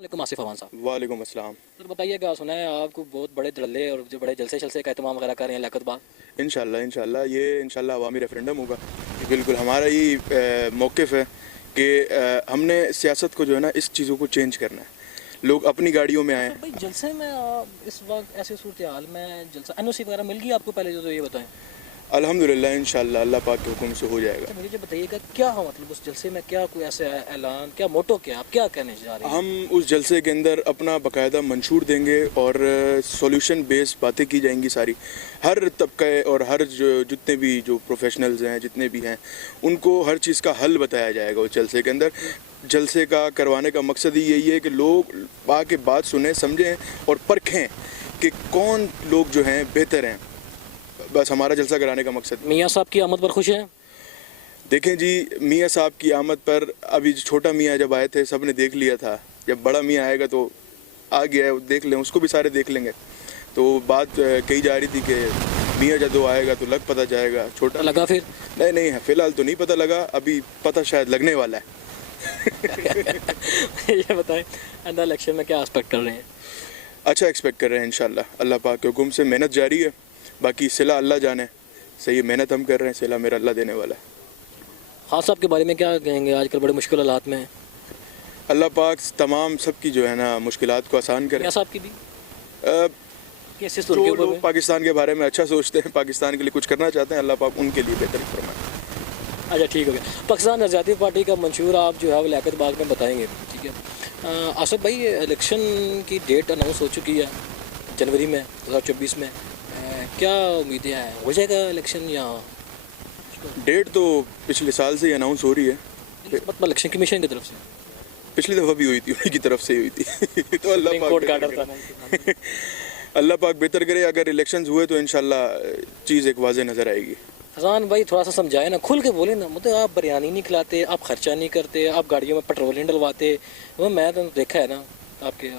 وعلیکم آصف امان صاحب. وعلیکم السلام. سر بتائیے گا، سنا ہے آپ کو بہت بڑے دھڑلے اور جو بڑے جلسے شلسے کا اہتمام وغیرہ کر رہے ہیں لیاقت باغ. انشاءاللہ یہ انشاءاللہ عوامی ریفرینڈم ہوگا. بالکل ہمارا یہ موقف ہے کہ ہم نے سیاست کو جو ہے نا اس چیزوں کو چینج کرنا ہے. لوگ اپنی گاڑیوں میں آئیں. بھائی جلسے میں اس وقت ایسی صورتحال میں جلسہ این او سی وغیرہ مل گئی آپ کو پہلے جو تو یہ بتائیں. الحمدللہ انشاءاللہ اللہ پاک کے حکم سے ہو جائے گا. مجھے جو بتائیے گا کیا ہو مطلب اس جلسے میں کیا کوئی ایسا اعلان، کیا موٹو، کیا آپ کیا کہنے جا رہے ہیں؟ ہم اس جلسے کے اندر اپنا باقاعدہ منشور دیں گے اور سولوشن بیس باتیں کی جائیں گی ساری. ہر طبقے اور ہر جتنے بھی جو پروفیشنلز ہیں جتنے بھی ہیں ان کو ہر چیز کا حل بتایا جائے گا اس جلسے کے اندر. جلسے کا کروانے کا مقصد ہی یہی ہے کہ لوگ آ کے بات سنیں، سمجھیں اور پرکھیں کہ کون لوگ جو ہیں بہتر ہیں. بس ہمارا جلسہ کرانے کا مقصد. میاں صاحب کی آمد پر خوش ہیں؟ دیکھیں جی، میاں صاحب کی آمد پر ابھی چھوٹا میاں جب آئے تھے سب نے دیکھ لیا تھا. جب بڑا میاں آئے گا تو آ گیا ہے، دیکھ لیں، اس کو بھی سارے دیکھ لیں گے. تو بات کہی جا رہی تھی کہ میاں جب آئے گا تو لگ پتہ جائے گا. چھوٹا لگا پھر؟ نہیں فی الحال تو نہیں پتہ لگا، ابھی پتہ شاید لگنے والا ہے. یہ بتائیں آئندہ الیکشن میں کیا ایکسپیکٹ کر رہے ہیں؟ اچھا ایکسپیکٹ کر رہے ہیں انشاءاللہ. اللہ پاک کے حکم سے محنت جاری ہے، باقی صلہ اللہ جانے. صحیح محنت ہم کر رہے ہیں، صلہ میرا اللہ دینے والا ہے. خان صاحب کے بارے میں کیا کہیں گے؟ آج کل بڑے مشکل حالات میں ہیں. اللہ پاک تمام سب کی جو ہے نا مشکلات کو آسان کرے. میاں صاحب کی بھی کیسے جو لوگ پاکستان کے بارے میں اچھا سوچتے ہیں، پاکستان کے لیے کچھ کرنا چاہتے ہیں، اللہ پاک ان کے لیے بہتر فرمائے. اچھا ٹھیک ہو گیا. پاکستان آزادی پارٹی کا منشور آپ جو ہے وہ لیاقت باغ میں بتائیں گے، ٹھیک ہے؟ آصف بھائی الیکشن کی ڈیٹ اناؤنس ہو چکی ہے جنوری میں 2024 میں. کیا امیدیں ہیں، ہو جائے گا الیکشن یا؟ ڈیٹ تو پچھلے سال سے ہی اناؤنس ہو رہی ہے. مطلب الیکشن کمیشن کی طرف سے پچھلی دفعہ بھی ہوئی تھی، انہیں کی طرف سے ہی ہوئی تھی. تو اللہ کورٹ کا پاک آرڈر تھا. اللہ پاک بہتر کرے. اگر الیکشنز ہوئے تو انشاءاللہ چیز ایک واضح نظر آئے گی. حسان بھائی تھوڑا سا سمجھائے نا، کھل کے بولے نا. مطلب آپ بریانی نہیں کھلاتے، آپ خرچہ نہیں کرتے، آپ گاڑیوں میں پیٹرول نہیں ڈلواتے. میں تو دیکھا ہے نا آپ کے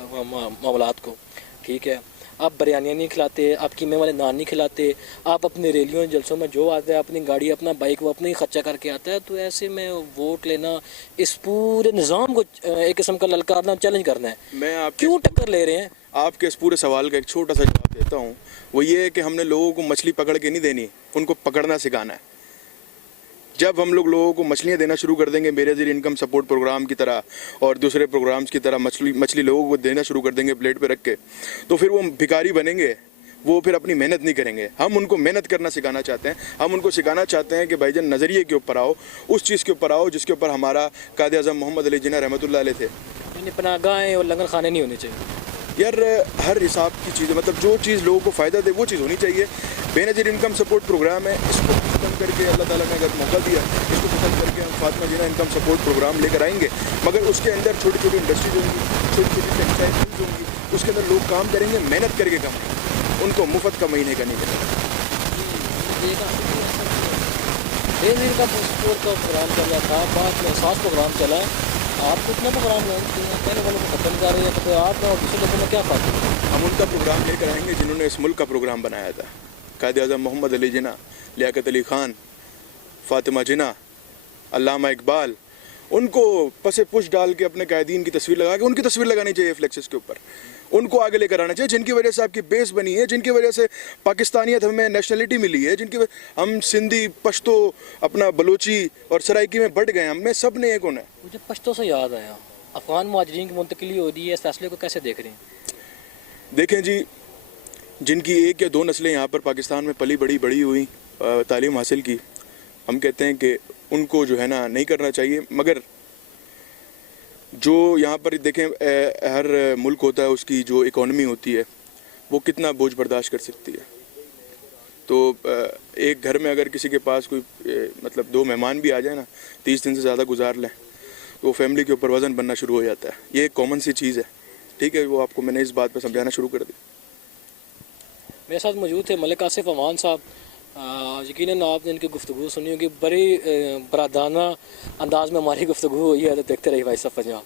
معاملات کو، ٹھیک ہے؟ آپ بریانیاں نہیں کھلاتے، آپ قیمے والے نان نہیں کھلاتے، آپ اپنے ریلیوں جلسوں میں جو آتا ہے اپنی گاڑی اپنا بائک وہ اپنا ہی خرچہ کر کے آتا ہے. تو ایسے میں ووٹ لینا، اس پورے نظام کو ایک قسم کا للکارنا، چیلنج کرنا ہے. میں آپ کیوں ٹکر لے رہے ہیں؟ آپ کے اس پورے سوال کا ایک چھوٹا سا جواب دیتا ہوں. وہ یہ ہے کہ ہم نے لوگوں کو مچھلی پکڑ کے نہیں دینی، ان کو پکڑنا سکھانا ہے. جب ہم لوگوں کو مچھلیاں دینا شروع کر دیں گے میرے زیر انکم سپورٹ پروگرام کی طرح اور دوسرے پروگرامز کی طرح مچھلی لوگوں کو دینا شروع کر دیں گے پلیٹ پہ رکھ کے، تو پھر وہ بھکاری بنیں گے، وہ پھر اپنی محنت نہیں کریں گے. ہم ان کو محنت کرنا سکھانا چاہتے ہیں. ہم ان کو سکھانا چاہتے ہیں کہ بھائی جان نظریے کے اوپر آؤ، اس چیز کے اوپر آؤ جس کے اوپر ہمارا قائد اعظم محمد علی جناح رحمۃ اللہ علیہ تھے. یعنی پناہ گاہیں اور لنگر خانے نہیں ہونے چاہیے. یار ہر حساب کی چیزیں، مطلب جو چیز لوگوں کو فائدہ دے وہ چیز ہونی چاہیے. بے نظیر انکم سپورٹ پروگرام ہے، اس کو ختم کر کے اللہ تعالیٰ نے اگر موقع دیا اس کو ختم کر کے ہم فاطمہ جناح انکم سپورٹ پروگرام لے کر آئیں گے. مگر اس کے اندر چھوٹی چھوٹی انڈسٹریز ہوں گی، چھوٹی چھوٹی ٹیکسٹائل ملز ہوں گی، اس کے اندر لوگ کام کریں گے، محنت کر کے کمائیں گے. ان کو مفت کا مہینے کا نہیں ملے گا. بے نظیر کا سپورٹ کا پروگرام چل رہا تھا، بعد میں احساس پروگرام چلا. آپ کتنا پروگرام لانچ کیے ہیں، پہلے والوں کو ختم کر رہے ہیں، تو آپ اور دوسرے لوگوں میں کیا فرق ہے؟ ہم ان کا پروگرام لے کر آئیں گے جنہوں نے اس ملک کا پروگرام بنایا تھا. قائد اعظم محمد علی جناح، لیاقت علی خان، فاطمہ جناح، علامہ اقبال. ان کو پس پش ڈال کے اپنے قائدین کی تصویر لگا کے، ان کی تصویر لگانی چاہیے فلیکسز کے اوپر. ان کو آگے لے کر آنا چاہیے جن کی وجہ سے آپ کی بیس بنی ہے، جن کی وجہ سے پاکستانیت ہمیں نیشنلٹی ملی ہے، جن کی ہم سندھی، پشتو، اپنا بلوچی اور سرائکی میں بٹ گئے. ہم میں سب نے ایک ہونا ہے. مجھے پشتو سے یاد آیا، افغان مہاجرین کی منتقلی ہو رہی ہے، اس فیصلے کو کیسے دیکھ رہے ہیں؟ دیکھیں جی، جن کی ایک یا دو نسلیں یہاں پر پاکستان میں پلی بڑی ہوئی، تعلیم حاصل کی، ہم کہتے ہیں کہ ان کو جو ہے نا نہیں کرنا چاہیے. مگر جو یہاں پر دیکھیں ہر ملک ہوتا ہے، اس کی جو اکانومی ہوتی ہے وہ کتنا بوجھ برداشت کر سکتی ہے. تو ایک گھر میں اگر کسی کے پاس کوئی مطلب 2 مہمان بھی آ جائیں نا، 30 دن سے زیادہ گزار لیں، تو وہ فیملی کے اوپر وزن بننا شروع ہو جاتا ہے. یہ ایک کامن سی چیز ہے، ٹھیک ہے؟ وہ آپ کو میں نے اس بات پہ سمجھانا شروع کر دی. میرے ساتھ موجود تھے ملک آصف امان صاحب. یقیناً آپ نے ان کی گفتگو سنی ہوگی، بڑی برادرانہ انداز میں ہماری گفتگو ہوئی ہے. تو دیکھتے رہیے بھائی صاحب پنجاب.